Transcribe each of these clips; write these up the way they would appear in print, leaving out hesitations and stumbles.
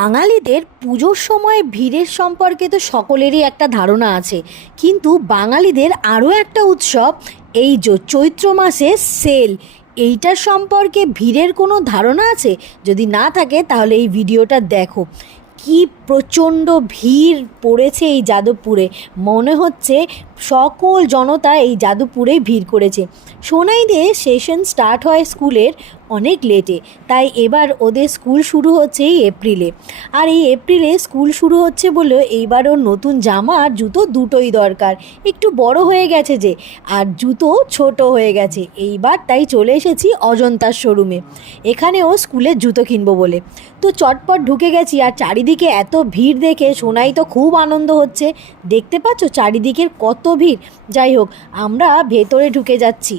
বাঙালিদের পুজোর সময় ভিড়ের সম্পর্কে তো সকলেরই একটা ধারণা আছে, কিন্তু বাঙালিদের আরও একটা উৎসব এই চৈত্র মাসে সেল, এইটার সম্পর্কে ভিড়ের কোনো ধারণা আছে? যদি না থাকে তাহলে এই ভিডিওটা দেখো। কি প্রচণ্ড ভিড় পড়েছে এই যাদবপুরে, মনে হচ্ছে সকল জনতা এই যাদবপুরেই ভিড় করেছে। সোনাইদের সেশন স্টার্ট হয় স্কুলের অনেক লেটে, তাই এবার ওদের স্কুল শুরু হচ্ছে এই এপ্রিলে। আর এই এপ্রিলে স্কুল শুরু হচ্ছে বলেও এইবার ওর নতুন জামা আর জুতো দুটোই দরকার। একটু বড় হয়ে গেছে যে, আর জুতো ছোট হয়ে গেছে এইবার, তাই চলে এসেছি অজন্তার শোরুমে। এখানেও স্কুলের জুতো কিনবো বলে তো চটপট ঢুকে গেছি। আর চারিদিকে এত ভিড় দেখে সোনাই তো খুব আনন্দ হচ্ছে। দেখতে পাচ্ছ চারিদিকের কত ভিড়। যাই হোক, আমরা ভেতরে ঢুকে যাচ্ছি।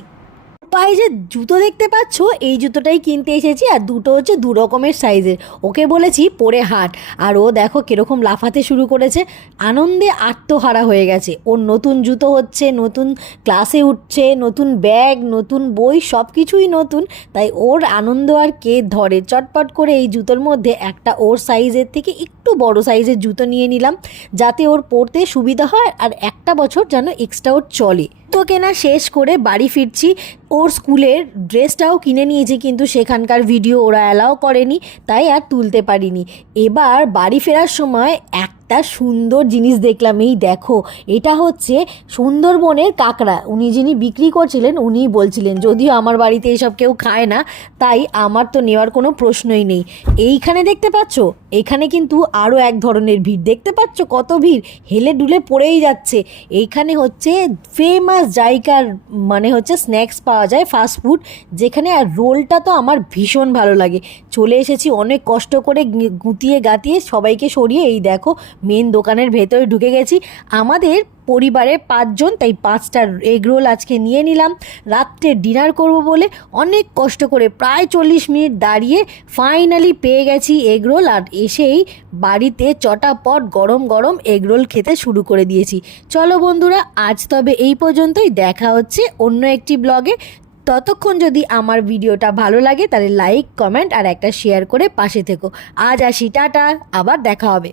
পায়ে যে জুতো দেখতে পাচ্ছ, এই জুতোটাই কিনতে এসেছি, আর দুটো হচ্ছে দু রকমের সাইজের। ওকে বলেছি পরে হাঁট, আর ও দেখো কীরকম লাফাতে শুরু করেছে, আনন্দে আত্মহারা হয়ে গেছে। ওর নতুন জুতো হচ্ছে, নতুন ক্লাসে উঠছে, নতুন ব্যাগ, নতুন বই, সব কিছুই নতুন। তাই ওর আনন্দ আর কে ধরে। চটপট করে এই জুতোর মধ্যে একটা ওর সাইজের থেকে একটু বড় সাইজের জুতো নিয়ে নিলাম, যাতে ওর পরতে সুবিধা হয় আর একটা বছর যেন এক্সট্রা ওর চলে। তো কেনা শেষ করে বাড়ি ফিরছি। ওর স্কুলের ড্রেসটাও কিনে নিয়েছি, কিন্তু সেখানকার ভিডিও ওরা অ্যালাও করেনি, তাই আর তুলতে পারিনি। এবার বাড়ি ফেরার সময় একটা সুন্দর জিনিস দেখলাম। এই দেখো, এটা হচ্ছে সুন্দরবনের কাঁকড়া। উনি যিনি বিক্রি করছিলেন উনিই বলছিলেন, যদিও আমার বাড়িতে এসব কেউ খায় না, তাই আমার তো নেওয়ার কোনো প্রশ্নই নেই। এইখানে দেখতে পাচ্ছ, এখানে কিন্তু আরও এক ধরনের ভিড়। দেখতে পাচ্ছ কত ভিড়, হেলে ডুলে পড়েই যাচ্ছে। এইখানে হচ্ছে ফেমাস জায়গার, মানে হচ্ছে স্ন্যাক্স পাওয়া যায়, ফাস্ট ফুড, যেখানে আর রোলটা তো আমার ভীষণ ভালো লাগে। চলে এসেছি অনেক কষ্ট করে, গুতিয়ে গাতিয়ে সবাইকে সরিয়ে এই দেখো মেন দোকানের ভেতরে ঢুকে গেছি। আমাদের পরিবারে 5 জন, তাই 5টা এগরোল আজকে নিয়ে নিলাম। রাত্রে ডিনার করব বলে অনেক কষ্ট করে প্রায় 40 মিনিট দাঁড়িয়ে ফাইনালি পেয়ে গেছি এগরোল। আর এসেই বাড়িতে চটাপট গরম গরম এগরোল খেতে শুরু করে দিয়েছি। চলো বন্ধুরা, আজ তবে এই পর্যন্তই। দেখা হচ্ছে অন্য একটি ব্লগে। ততক্ষণ যদি আমার ভিডিওটা ভালো লাগে তাহলে লাইক, কমেন্ট আর একটা শেয়ার করে পাশে থেকো। আজ আসি, টাটা, আবার দেখা হবে।